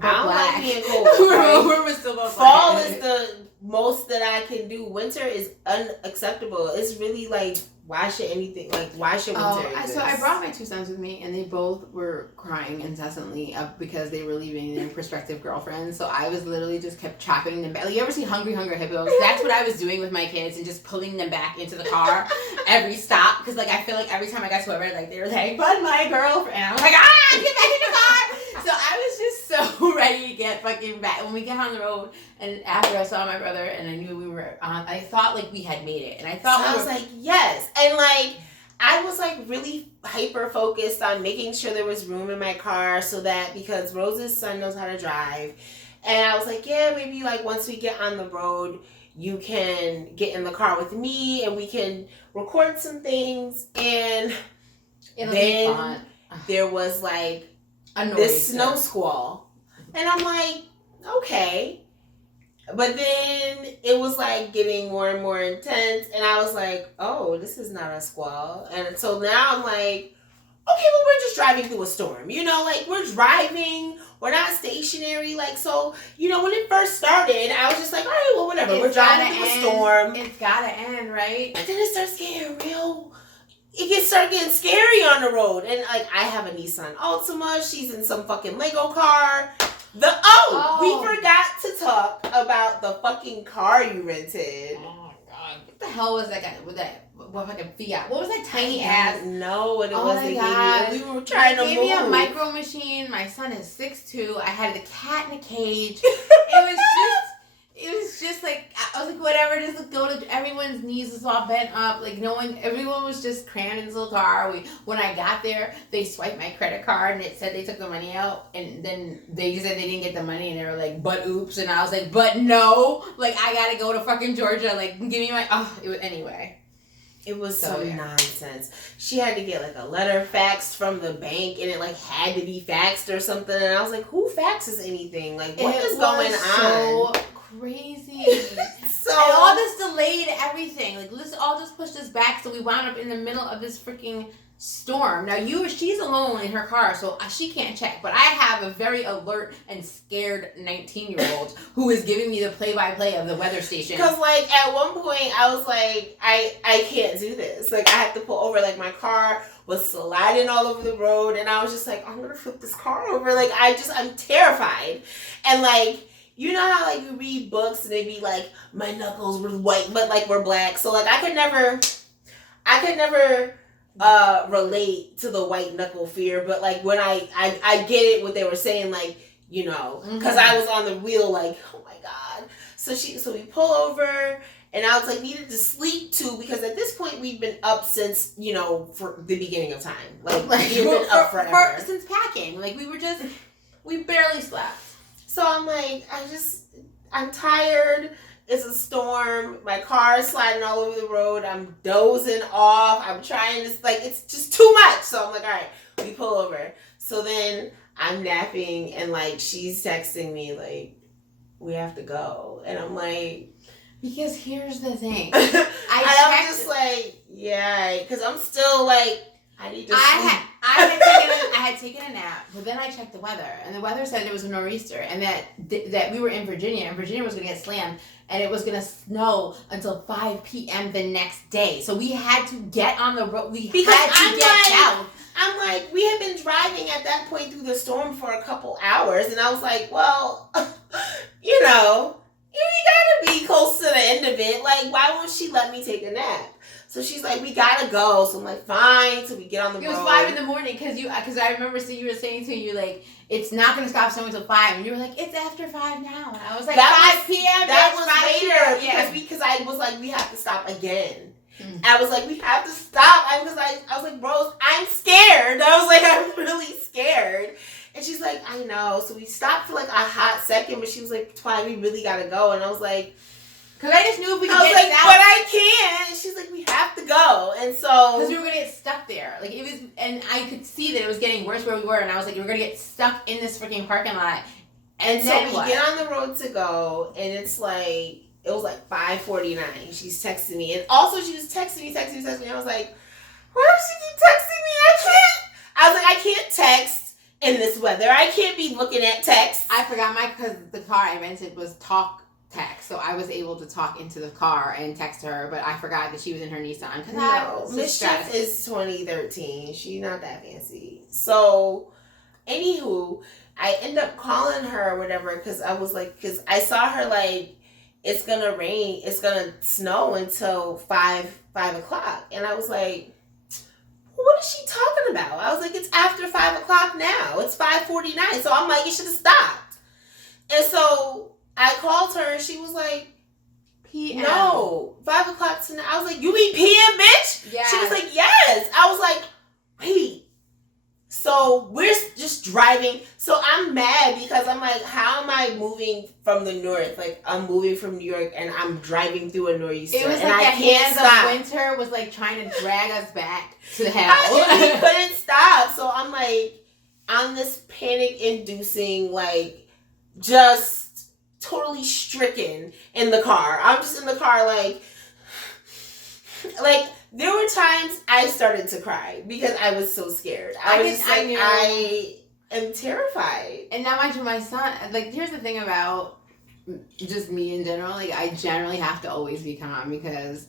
I don't like being cold. Right? We're still both fall black. is the most that I can do. Winter is unacceptable. It's really like, why should winter exist? So I brought my 2 sons with me, and they both were crying incessantly because they were leaving their prospective girlfriends. So I was literally just kept chopping them back. Like, you ever see Hungry Hungry Hippos? That's what I was doing with my kids and just pulling them back into the car every stop. Because like, I feel like every time I got to a red light, they were like, but my girlfriend. And I was like, get back in the car. So I was just so ready to get fucking back. When we get on the road, and after I saw my brother and I knew we were on, I thought like we had made it. And I was like, yes. And like, I was like really hyper focused on making sure there was room in my car so that, because Rose's son knows how to drive. And I was like, yeah, maybe like once we get on the road, you can get in the car with me and we can record some things. And then there was like this snow squall. And I'm like, okay. But then it was like getting more and more intense, and I was like, oh, this is not a squall. And so now I'm like, okay, well, we're just driving through a storm. You know, like, we're driving, we're not stationary. Like, so, you know, when it first started, I was just like, all right, well, whatever. We're driving through a storm. It's gotta end, right? But then it starts getting start getting scary on the road. And, like, I have a Nissan Altima. She's in some fucking Lego car. We forgot to talk about the fucking car you rented. Oh, my God. What the hell was that? What fucking Fiat? What was that tiny ass? ass? No, what it oh was my they God. gave me. We were trying to move. They gave me a micro machine. My son is 6'2". I had the cat in a cage. It was just like, I was like, whatever, just go to, everyone's knees was all bent up. Like, everyone was just crammed in this little car. When I got there, they swiped my credit card and it said they took the money out. And then they said they didn't get the money and they were like, but oops. And I was like, but no. Like, I gotta go to fucking Georgia. Like, give me anyway. It was some nonsense. She had to get like a letter faxed from the bank, and it like had to be faxed or something. And I was like, "Who faxes anything? Like, what is going on?" So crazy. And all this delayed everything. Like, let's all just push this back. So we wound up in the middle of this freaking storm. Now she's alone in her car, so she can't check. But I have a very alert and scared 19-year-old who is giving me the play-by-play of the weather station. Because like at one point I was like, I can't do this. Like, I have to pull over. Like, my car was sliding all over the road, and I was just like, I'm gonna flip this car over. Like, I'm terrified. And like, you know how like you read books and they be like, my knuckles were white but like we're black. So like I could never relate to the white knuckle fear, but like when I get it what they were saying, like, you know, because I was on the wheel like, oh my God. So we pull over, and I was like, needed to sleep too, because at this point we've been up since, you know, for the beginning of time. Like we've been up forever. Since packing. Like, we barely slept. So I'm like, I'm tired. It's a storm. My car is sliding all over the road. I'm dozing off. I'm trying to, like, it's just too much. So I'm like, all right, we pull over. So then I'm napping, and like, she's texting me like, we have to go. And I'm like, because here's the thing. I'm just like, yeah, because I'm still like, I need to sleep. I had taken a nap, but then I checked the weather, and the weather said it was a nor'easter, and that we were in Virginia, and Virginia was going to get slammed, and it was going to snow until 5 p.m. the next day. So we had to get on the road. I'm like, we had been driving at that point through the storm for a couple hours, and I was like, well, you know, we gotta be close to the end of it. Like, why won't she let me take a nap? So she's like, we gotta go. So I'm like, fine. So we get on the road. It was 5 a.m. because I remember you were saying to me, you're like, it's not gonna stop snowing until 5, and you were like, it's after 5 now. And I was like, 5 p.m. That was later because I was like, we have to stop again. I was like, we have to stop. I was like, Rose, I'm scared. I was like, I'm really scared. And she's like, I know. So we stopped for like a hot second, but she was like, Twine, we really gotta go. And I was like, because I just knew if we could get like, out. But I can't. And she's like, we have to go. And so, because we were gonna get stuck there. Like, it was, and I could see that it was getting worse where we were. And I was like, we're gonna get stuck in this freaking parking lot. And so we get on the road to go, and it's like, it was like 5:49. She's texting me, and also she was texting me. I was like, why does she keep texting me? I was like, I can't text in this weather. I can't be looking at text. I forgot because the car I rented was talk text, so I was able to talk into the car and text her, but I forgot that she was in her Nissan. Mischief is 2013. She's not that fancy. So, anywho, I end up calling her or whatever, because I saw her like, it's gonna rain, it's gonna snow until 5 o'clock. And I was like, what is she talking about? I was like, it's after 5 o'clock now. It's 5:49. So I'm like, it should have stopped. And so I called her, and she was like, PM. No, 5 o'clock tonight. I was like, you mean PM, bitch? Yeah. She was like, yes. I was like, wait. So we're just driving. So I'm mad because I'm like, how am I moving from the north? Like, I'm moving from New York and I'm driving through a nor'easter. It was like and the I can't hands stop. of winter was like trying to drag us back to hell. We couldn't stop. So I'm like, on this panic-inducing, like, just totally stricken in the car. I'm just in the car like there were times I started to cry because I was so scared. I am terrified. And now mind you, my son, like, here's the thing about just me in general, like, I generally have to always be calm because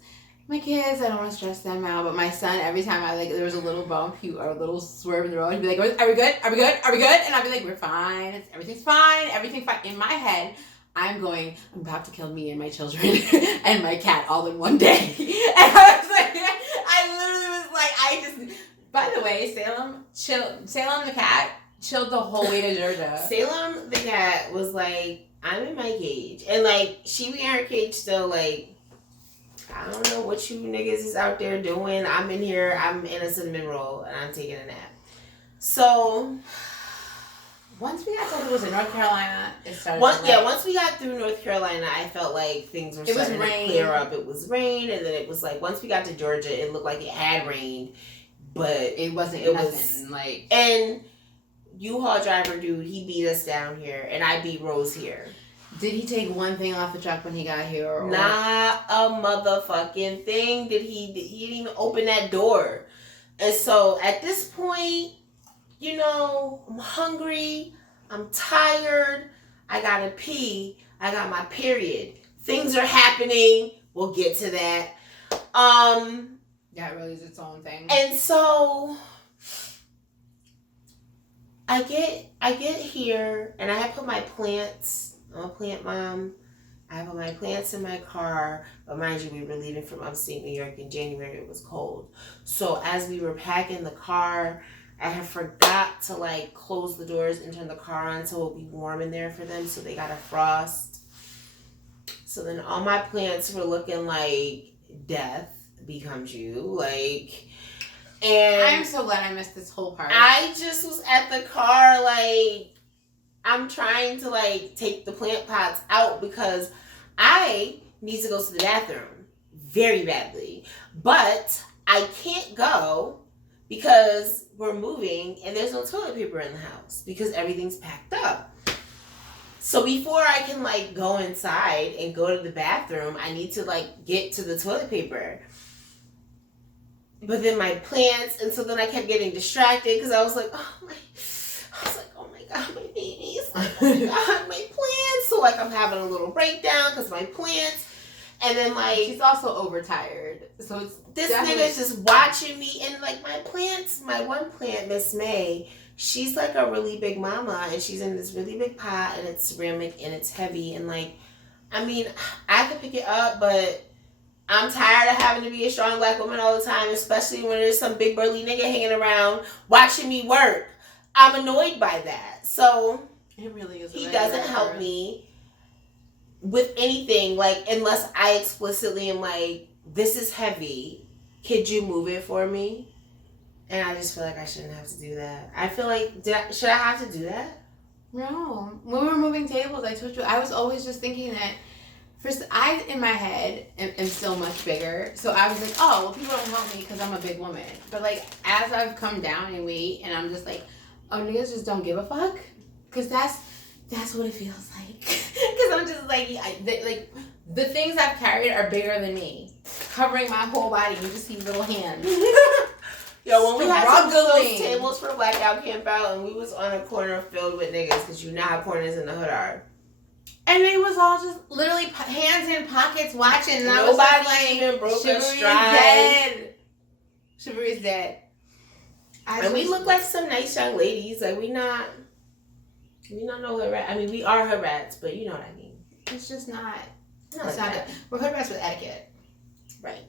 my kids, I don't want to stress them out, but my son, every time there was a little bump or a little swerve in the road, he'd be like, are we good? Are we good? Are we good? And I'd be like, we're fine. Everything's fine. Everything's fine. In my head, I'm about to kill me and my children and my cat all in one day. And I was like, by the way, Salem the cat chilled the whole way to Georgia. Salem the cat was like, I'm in my cage. And like, she be in her cage still like, I don't know what you niggas is out there doing. I'm in here, I'm in a cinnamon roll, and I'm taking a nap. So, once we got to, it was in North Carolina, it started once we got through North Carolina, I felt like things were starting to clear up. It was rain, and then it was like, once we got to Georgia, it looked like it had rained, but it wasn't. And U-Haul driver dude, he beat us down here, and I beat Rose here. Did he take one thing off the truck when he got here? Or? Not a motherfucking thing. He didn't even open that door. And so at this point, you know, I'm hungry. I'm tired. I gotta pee. I got my period. Things are happening. We'll get to that. That really is its own thing. And so I get here and I had put my plants. I'm a plant mom. I have my plants in my car. But mind you, we were leaving from upstate New York in January. It was cold. So as we were packing the car, I had forgot to like close the doors and turn the car on so it'll be warm in there for them. So they got a frost. So then all my plants were looking like death becomes you. Like, and I'm so glad I missed this whole part. I just was at the car like, I'm trying to like take the plant pots out because I need to go to the bathroom very badly. But I can't go because we're moving and there's no toilet paper in the house because everything's packed up. So before I can like go inside and go to the bathroom, I need to like get to the toilet paper. But then my plants, and so then I kept getting distracted because I was like, oh my God, my babies, like, oh my God, my plants. So like I'm having a little breakdown because my plants, and then like she's also overtired. So it's this nigga's just watching me, and like my plants, my one plant, Miss May, she's like a really big mama, and she's in this really big pot, and it's ceramic and it's heavy, and like, I mean, I could pick it up, but I'm tired of having to be a strong black woman all the time, especially when there's some big burly nigga hanging around watching me work. I'm annoyed by that. So it really is. He doesn't help me with anything, like, unless I explicitly am like, this is heavy. Could you move it for me? And I just feel like I shouldn't have to do that. I feel like, should I have to do that? No. When we were moving tables, I told you, I was always just thinking that, first, I, in my head, am still much bigger. So I was like, oh, well, people don't help me because I'm a big woman. But, like, as I've come down in weight, and I'm just like, oh, niggas just don't give a fuck? Because that's what it feels like. Because I'm just like, the things I've carried are bigger than me. Covering my whole body. You just see little hands. Yo, when we had some of those tables for Blackout Camp Out, and we was on a corner filled with niggas, because you know how corners in the hood are. And it was all just literally hands in pockets watching. And nobody I was like, even broke a stride. Chivalry's dead. And we look like some nice young ladies. Like, we not no hood rat. I mean, we are hood rats, but you know what I mean. It's just not. No, it's not. We're hood rats with etiquette. Right.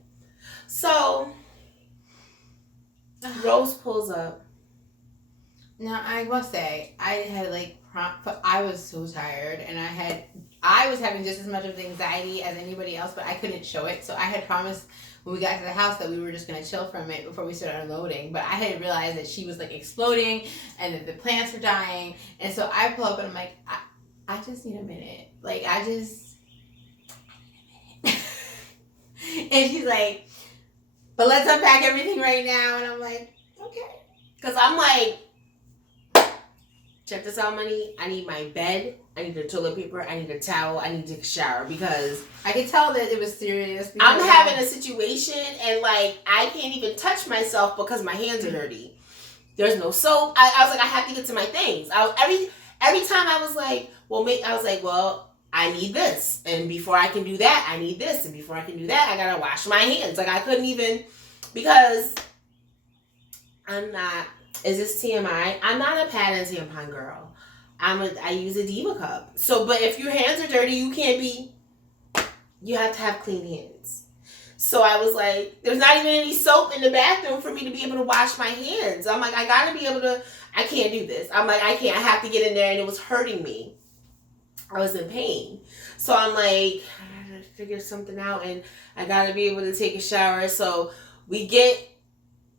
So, Rose pulls up. Now, I must say, I had I was so tired, and I was having just as much of the anxiety as anybody else, but I couldn't show it. So I had promised when we got to the house that we were just going to chill from it before we started unloading. But I had realized that she was like exploding and that the plants were dying. And so I pull up and I'm like, I just need a minute. Like, I need a minute. And she's like, but let's unpack everything right now. And I'm like, okay. Because I'm like, check this out, money. I need my bed. I need the toilet paper. I need a towel. I need to take a shower because I could tell that it was serious. I'm having a situation and like I can't even touch myself because my hands are dirty. There's no soap. I was like, I have to get to my things. Every time I was like, well, I need this, and before I can do that, I need this, and before I can do that, I gotta wash my hands. Like I couldn't even because I'm not. Is this TMI? I'm not a pad and tampon girl. I use a Diva cup. So, but if your hands are dirty, you have to have clean hands. So I was like, there's not even any soap in the bathroom for me to be able to wash my hands. I'm like, I gotta be able to, I can't do this. I'm like, I can't, I have to get in there, and it was hurting me. I was in pain. So I'm like, I gotta figure something out, and I gotta be able to take a shower. So we get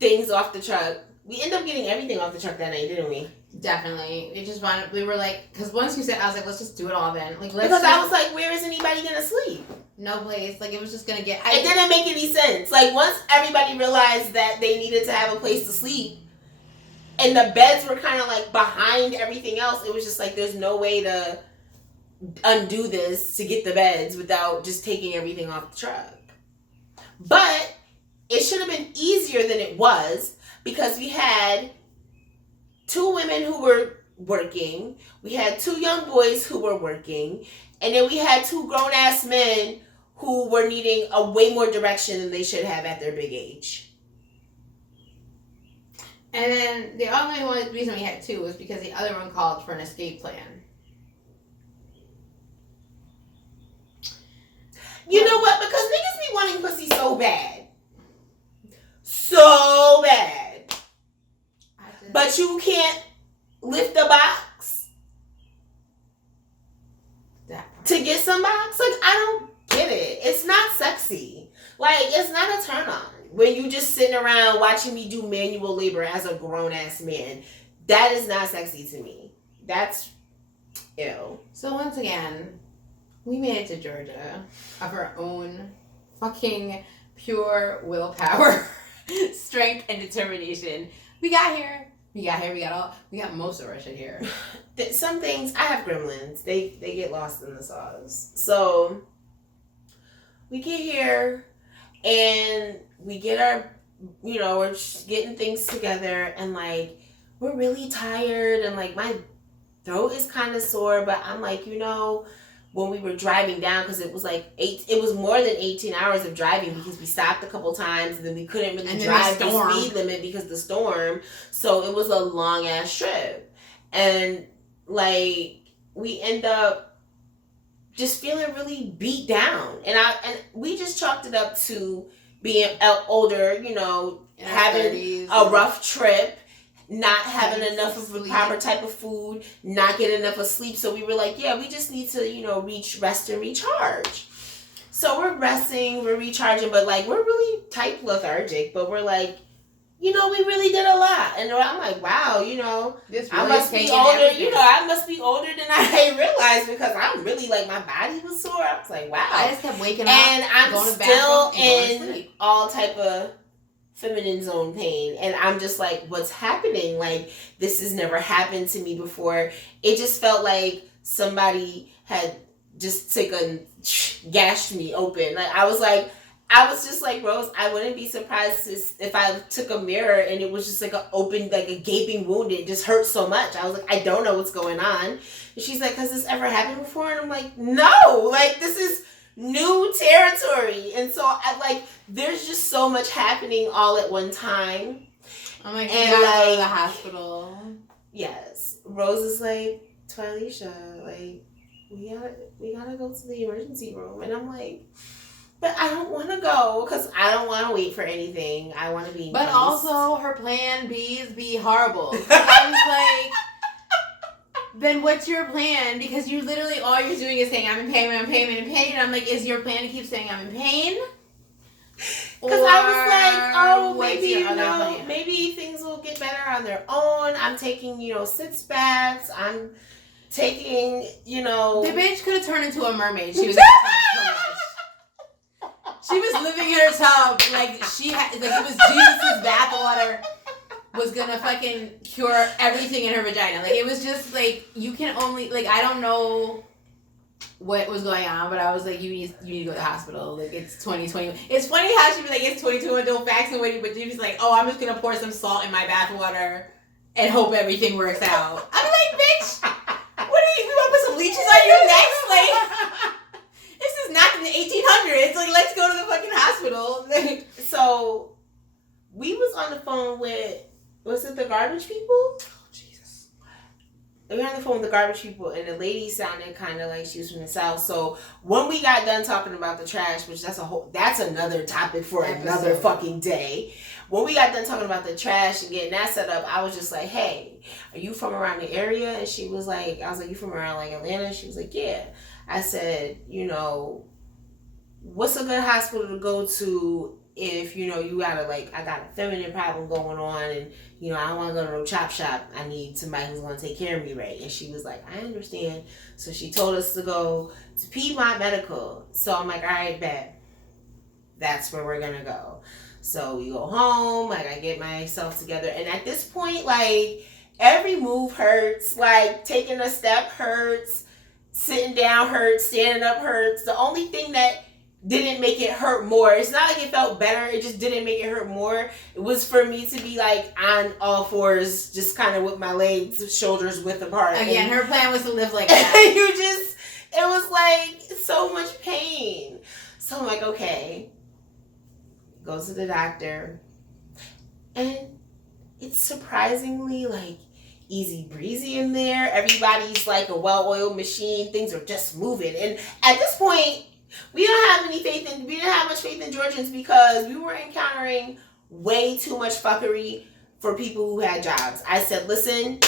things off the truck. We end up getting everything off the truck that night, didn't we? Definitely. We were like, because once you said, I was like, let's just do it all then. Like, I was like, where is anybody gonna sleep? No place. Like, it was just gonna get. It didn't make any sense. Like, once everybody realized that they needed to have a place to sleep, and the beds were kind of like behind everything else, it was just like, there's no way to undo this to get the beds without just taking everything off the truck. But it should have been easier than it was. Because we had 2 women who were working, we had 2 young boys who were working, and then we had 2 grown-ass men who were needing a way more direction than they should have at their big age. And then the only reason we had 2 was because the other one called for an escape plan. You know what? Because niggas be wanting pussy so bad. So bad. But you can't lift the box to get some box. Like, I don't get it. It's not sexy. Like, it's not a turn on when you just sitting around watching me do manual labor as a grown ass man. That is not sexy to me. That's ew. So once again, we made it to Georgia of our own fucking pure willpower, strength, and determination. We got here. We got most of our shit here. Some things, I have gremlins. They get lost in the sauce. So, we get here, and we get our, we're getting things together, and, like, we're really tired, and, like, my throat is kind of sore, but I'm like, when we were driving down, because it was like it was more than 18 hours of driving because we stopped a couple times and then we couldn't really drive the speed limit because of the storm. So it was a long ass trip. And like we end up just feeling really beat down. And we just chalked it up to being older, having a rough trip. Not having enough of a proper type of food, not getting enough of sleep. So we were like, yeah, we just need to, rest and recharge. So we're resting, we're recharging, but like, we're really type lethargic, but we're like, we really did a lot. And I'm like, wow, this I must be older, I must be older than I realized because I'm really like, my body was sore. I was like, wow. I just kept waking up, and I'm going to still bathroom, in all type of feminine zone pain, and I'm just like, what's happening? Like, this has never happened to me before. It just felt like somebody had just gashed me open. Like, I was just like, Rose, I wouldn't be surprised if I took a mirror and it was just like a gaping wound. It just hurt so much. I was like, I don't know what's going on. And she's like, has this ever happened before? And I'm like, no, like, this is new territory. And so there's just so much happening all at one time. I'm like, you gotta go to the hospital. Yes. Rose is like, Twilisha, like, we gotta go to the emergency room. And I'm like, but I don't want to go because I don't want to wait for anything. I want to be But nice. Also, her plan B's be horrible. I was like, then what's your plan? Because you literally, all you're doing is saying, I'm in pain, I'm in pain, I'm in pain. And I'm like, is your plan to keep saying I'm in pain? Because I was like, maybe, maybe things will get better on their own. I'm taking, sitz baths. I'm taking, The bitch could have turned into a mermaid. She was in her tub so much. She was living in her tub. Like, it was Jesus' bathwater. was gonna fucking cure everything in her vagina. Like, it was just like, you can only, like, I don't know what was going on, but I was like, you need to go to the hospital. Like, it's 2020. It's funny how she'd be like, it's 2021, don't vaccinate, but she's like, oh, I'm just gonna pour some salt in my bath water and hope everything works out. I'm like, bitch, what are you gonna put some leeches on your neck? Like, this is not in the 1800s. Like, let's go to the fucking hospital. So, we was on the phone with, was it the garbage people? We were on the phone with the garbage people, and the lady sounded kind of like she was from the South. So when we got done talking about the trash, which that's another topic for another fucking day. When we got done talking about the trash and getting that set up, I was just like, hey, are you from around the area? And she was like, I was like, you from around like Atlanta? She was like, yeah. I said, you know, what's a good hospital to go to if, you know, you gotta, like, I got a feminine problem going on and, you know, I don't want to go to no chop shop. I need somebody who's going to take care of me, right? And she was like, I understand. So she told us to go to Piedmont Medical. So I'm like, all right, bet. That's where we're going to go. So we go home, like, I get myself together. And at this point, like, every move hurts. Like, taking a step hurts. Sitting down hurts. Standing up hurts. The only thing that didn't make it hurt more. It's not like it felt better. It just didn't make it hurt more. It was for me to be like on all fours, just kind of with my legs, shoulders width apart. Again, her plan was to live like that. It was like so much pain. So I'm like, okay, go to the doctor. And it's surprisingly like easy breezy in there. Everybody's like a well-oiled machine. Things are just moving. And at this point, we didn't have much faith in Georgians because we were encountering way too much fuckery for people who had jobs. I said, listen,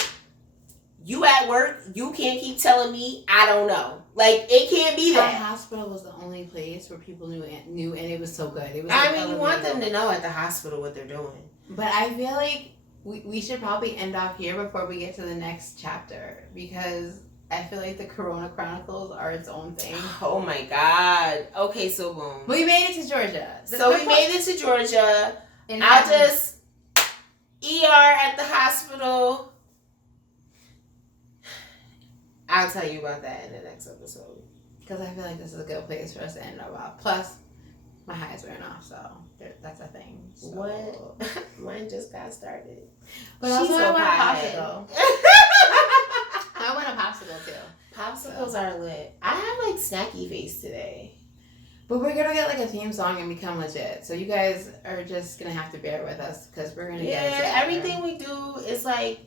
you at work, you can't keep telling me I don't know. Like, it can't be that. Our hospital was the only place where people knew, and it was so good. It was I mean, you want them to know at the hospital what they're doing. But I feel like we should probably end off here before we get to the next chapter, because I feel like the Corona Chronicles are its own thing. Oh my God. Okay, so boom. We made it to Georgia. We made it to Georgia. And I'll just ER at the hospital. I'll tell you about that in the next episode. Because I feel like this is a good place for us to end up. Plus, my highs wearing off, so that's a thing. So. What? Mine just got started. But also, I want a popsicle. I want a popsicle too. Popsicles are lit. I have like snacky face today. But we're gonna get like a theme song and become legit. So you guys are just gonna have to bear with us because we're gonna get it together. Everything we do is like,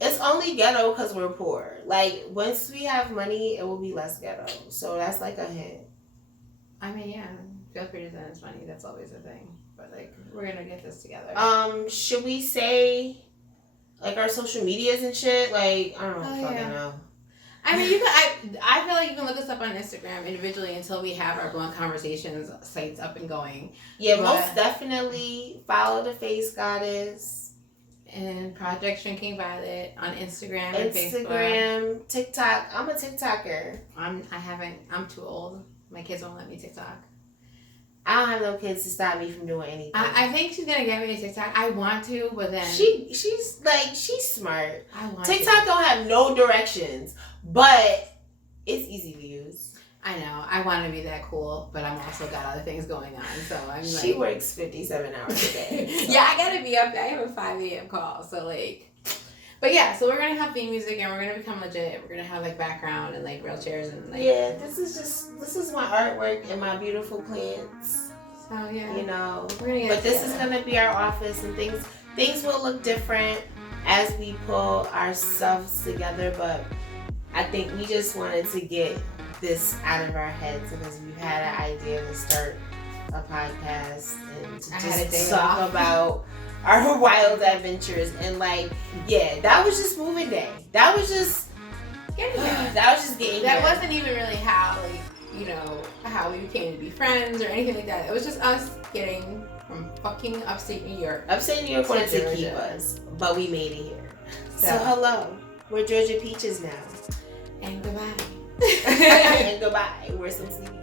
it's only ghetto because we're poor. Like, once we have money, it will be less ghetto. So that's like a hint. I mean, yeah. Feel free to send us money. That's always a thing. But like, we're gonna get this together. Should we say like our social medias and shit? Like, I don't fucking know. I mean, you can. I feel like you can look us up on Instagram individually until we have our Blunt Conversations sites up and going. Yeah, most definitely follow the Face Goddess and Project Shrinking Violet on Instagram and Facebook. Instagram, TikTok. I'm a TikToker. I'm too old. My kids won't let me TikTok. I don't have no kids to stop me from doing anything. I think she's gonna get me a TikTok. I want to, but then she's smart. TikTok don't have no directions, but it's easy to use. I know. I want to be that cool, but I'm also got other things going on. So I'm like, she works 57 hours a day. So. Yeah, I gotta be up. I have a 5 a.m. call, so like. But yeah, so we're gonna have theme music and we're gonna become legit. We're gonna have like background and like real chairs and like. Yeah, this is my artwork and my beautiful plants. So yeah, you know. We're gonna get but this is gonna be our office and things will look different as we pull ourselves together. But I think we just wanted to get this out of our heads because we've had an idea to start a podcast and to just talk about our wild adventures and like, yeah, that was just moving day. That was just getting there. That was just getting there. That wasn't even really how, like, you know, how we came to be friends or anything like that. It was just us getting from fucking upstate New York. Upstate New York wanted to keep us, but we made it here. So hello, we're Georgia Peaches now. And goodbye. And goodbye. We're some sleepy